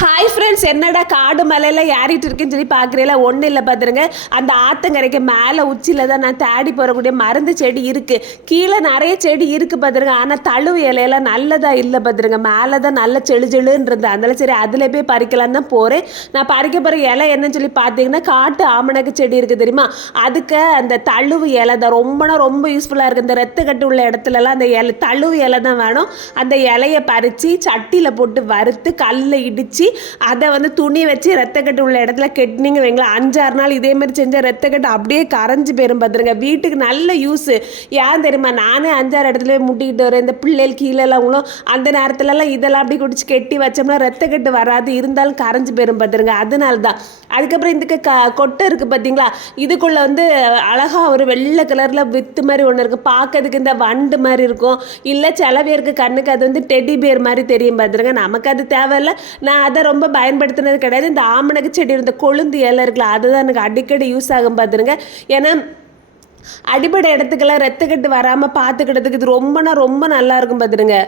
Hi friends என்னடா காடு மலையில ஏறிட்டு இருக்குன்னு சொல்லி பார்க்குறீங்களா ஒன்றும் இல்லை பார்த்துருங்க அந்த ஆத்தங்கரைக்கு மேலே உச்சியில் தான் நான் தேடி போகக்கூடிய மருந்து செடி இருக்குது கீழே நிறைய செடி இருக்குது பார்த்துருங்க ஆனால் தழுவு இலையெல்லாம் நல்லதா இல்லை பார்த்துருங்க மேலே தான் நல்ல செழு செழுன்னு இருந்தது. அதனால சரி அதில் போய் பறிக்கலாம் தான் போகிறேன் நான் பறிக்க போகிற இலை என்னன்னு சொல்லி பார்த்தீங்கன்னா காட்டு ஆமணக்கு செடி இருக்குது தெரியுமா? அதுக்கு அந்த தழுவு இலை தான். ரொம்பனா ரொம்ப யூஸ்ஃபுல்லாக இருக்குது இந்த ரத்த கட்டு உள்ள இடத்துலலாம் அந்த இலை தழுவு இலை தான் வேணும். அந்த இலையை பறித்து சட்டியில் போட்டு வறுத்து கல்லில் இடித்து அதை வந்து துணி வச்சு ரத்தக்கட்டு உள்ள இடத்துல கெட்டினீங்க வைங்களேன். அஞ்சாறு நாள் இதே மாதிரி செஞ்சால் ரத்தக்கட்டு அப்படியே கரைஞ்சு போயிரும் பார்த்துருங்க. வீட்டுக்கு நல்ல யூஸு ஏன் தெரியுமா? நானே அஞ்சாறு இடத்துல முட்டிக்கிட்டு வரேன். இந்த பிள்ளைகள் கீழெல்லாங்களும் அந்த நேரத்துலலாம் இதெல்லாம் அப்படி குடிச்சு கெட்டி வச்சோம்னா ரத்தக்கட்டு வராது. இருந்தாலும் கரைஞ்சு போயிரும் பார்த்துருங்க. அதனால தான் அதுக்கப்புறம் இதுக்கு க கொட்டை இருக்குது பார்த்தீங்களா? இதுக்குள்ளே வந்து அழகாக ஒரு வெள்ளை கலரில் வித்து மாதிரி ஒன்று இருக்குது பார்க்கறதுக்கு இந்த வண்டு மாதிரி இருக்கும். இல்லை சில பேருக்கு கண்ணுக்கு அது வந்து டெடி பேர் மாதிரி தெரியும் பார்த்துருங்க. நமக்கு அது தேவையில்லை. நான் அதை ரொம்ப பயன்படுத்தினது கிடையாது. இந்த ஆமணக்கு செடி இருந்த கொழுந்து இலை இருக்குல்ல அதுதான் எனக்கு அடிக்கடி யூஸ் ஆகும் பார்த்துருங்க ஏன்னா அடிப்படை இடத்துக்கெல்லாம் ரத்தக்கட்டு வராமல் பார்த்துக்கிட்டதுக்கு இது ரொம்பனா ரொம்ப நல்லா இருக்கும் பார்த்துருங்க